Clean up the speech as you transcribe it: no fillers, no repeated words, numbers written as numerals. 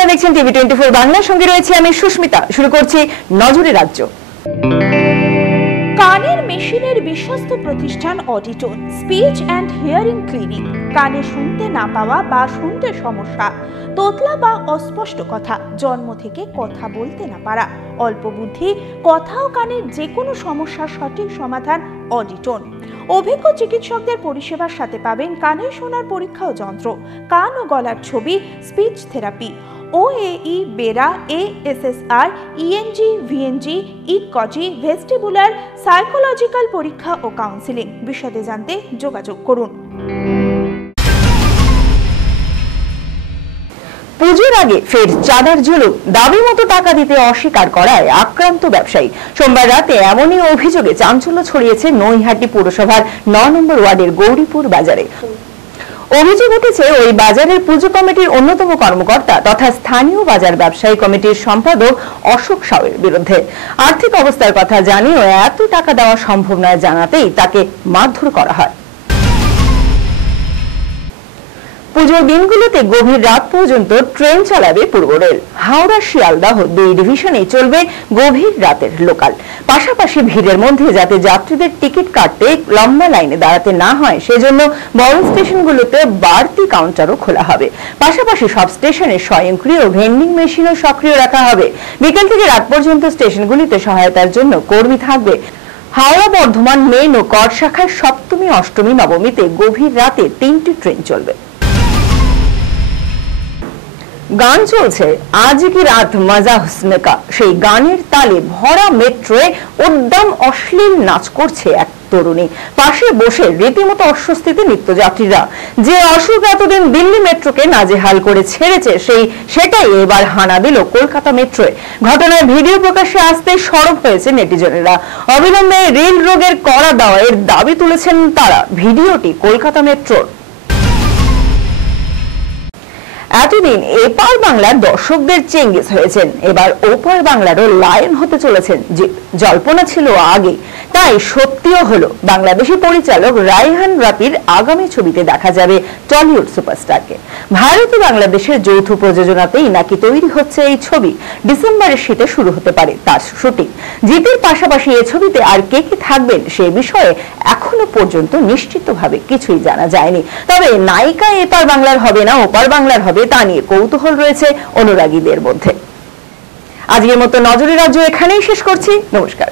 আপনারা দেখছেন টিভি24 বাংলার সঙ্গে রয়েছে আমি সুস্মিতা। শুরু করছি নজরে রাজ্য। কানের মেশিনের বিশ্বস্ত প্রতিষ্ঠান অডিটন স্পিচ অ্যান্ড হিয়ারিং ক্লিনিক। কানে শুনতে না পাওয়া বা শুনতে সমস্যা, তোতলা বা অস্পষ্ট কথা, জন্ম থেকে কথা বলতে না পারা, অল্প বুদ্ধি, কথা ও কানের যে কোনো সমস্যার সঠিক সমাধান অডিটন। অভিজ্ঞ চিকিৎসকদের পরিষেবার সাথে পাবেন কানে শোনার পরীক্ষা ও যন্ত্র, কান ও গলার ছবি, speech therapy, OAE, BERA, ASSR, ENG, VNG, ECG, vestibular, psychological পরীক্ষা ও কাউন্সিলিং। বিশদে জানতে যোগাযোগ করুন। পুজোর আগে ফের চাঁদার জুলুম, দাবি মতো টাকা দিতে অস্বীকার করায় আক্রান্ত ব্যবসায়ী। সোমবার রাতে এমনই অভিযোগে চাঞ্চল্য ছড়িয়েছে নৈহাটি পুরসভার ৯ নম্বর ওয়ার্ডের গৌরীপুর বাজারে। অভিযোগ উঠেছে ওই বাজারের পুজো কমিটির অন্যতম কর্মকর্তা তথা স্থানীয় বাজার ব্যবসায়ী কমিটির সম্পাদক অশোক সাউয়ের বিরুদ্ধে। আর্থিক অবস্থার কথা জানিয়েও এত টাকা দেওয়া সম্ভব নয় জানাতেই তাকে মারধর করা হয়। পুজোর দিনগুলোতে গভীর রাত পর্যন্ত ট্রেন চালাবে পূর্ব রেল। হাওড়া শিয়ালদাহ ২ ডিভিশনে চলবে গভীর রাতের লোকাল। পাশাপাশি ভিড়ের মধ্যে যাতে যাত্রীদের টিকিট কাটতে লম্বা লাইনে দাঁড়াতে না হয় সেজন্য বড় স্টেশনগুলোতে বাড়তি কাউন্টারও খোলা হবে। পাশাপাশি সব স্টেশনে স্বয়ংক্রিয় ভেন্ডিং মেশিনও সক্রিয় রাখা হবে। বিকেল থেকে রাত পর্যন্ত স্টেশনগুলিতে সহায়তার জন্য কর্মী থাকবে। হাওড়া বর্ধমান মেন ও কর শাখায় সপ্তমী, অষ্টমী, নবমীতে গভীর রাতে 3টি ট্রেন চলবে। গান চলছে আজ কি রাত মজা হুসনে কা, সেই গানের তালে ভরা মেট্রোয় উদ্দাম অশ্লীল নাচ করছে এক তরুণী। পাশে বসে রীতিমতো অস্বস্তিতে নিত্যযাত্রীরা। যে অসুখ এতদিন দিল্লি মেট্রোকে নাজেহাল করে ছেড়েছে সেটাই এবার হানা দিল কলকাতা মেট্রোয়। ঘটনার ভিডিও প্রকাশ্যে আসতে সরব হয়েছে নেটিজনেরা। অবিলম্বে রেল রোগের কড়া দাওয়াইয়ের দাবি তুলেছেন তারা। ভিডিওটি কলকাতা মেট্রোর। এতদিন এপার বাংলার দর্শকদের চেঙ্গিস হয়েছেন, এবার ওপার বাংলারও লায়ন হতে চলেছেন। যে জল্পনা ছিল আগে তাই সত্যিও হলো। বাংলাদেশি পরিচালক রায়হান রাফির আগামী ছবিতে দেখা যাবে টলিউড সুপারস্টারকে। ভারত ও বাংলাদেশের যৌথ প্রযোজনাতেই নাকি তৈরি হচ্ছে এই ছবি। ডিসেম্বরের শীতে শুরু হতে পারে তার শুটিং। জিতের পাশাপাশি এই ছবিতে আর কে কে থাকবেন সে বিষয়ে এখনো পর্যন্ত নিশ্চিতভাবে কিছুই জানা যায়নি। তবে নায়িকা এপার বাংলার হবে না ওপার বাংলার হবে তা নিয়ে কৌতূহল রয়েছে অনুরাগীদের মধ্যে। আজকের মতো নজরে রাজ্য এখানেই শেষ করছি। নমস্কার।